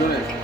이거는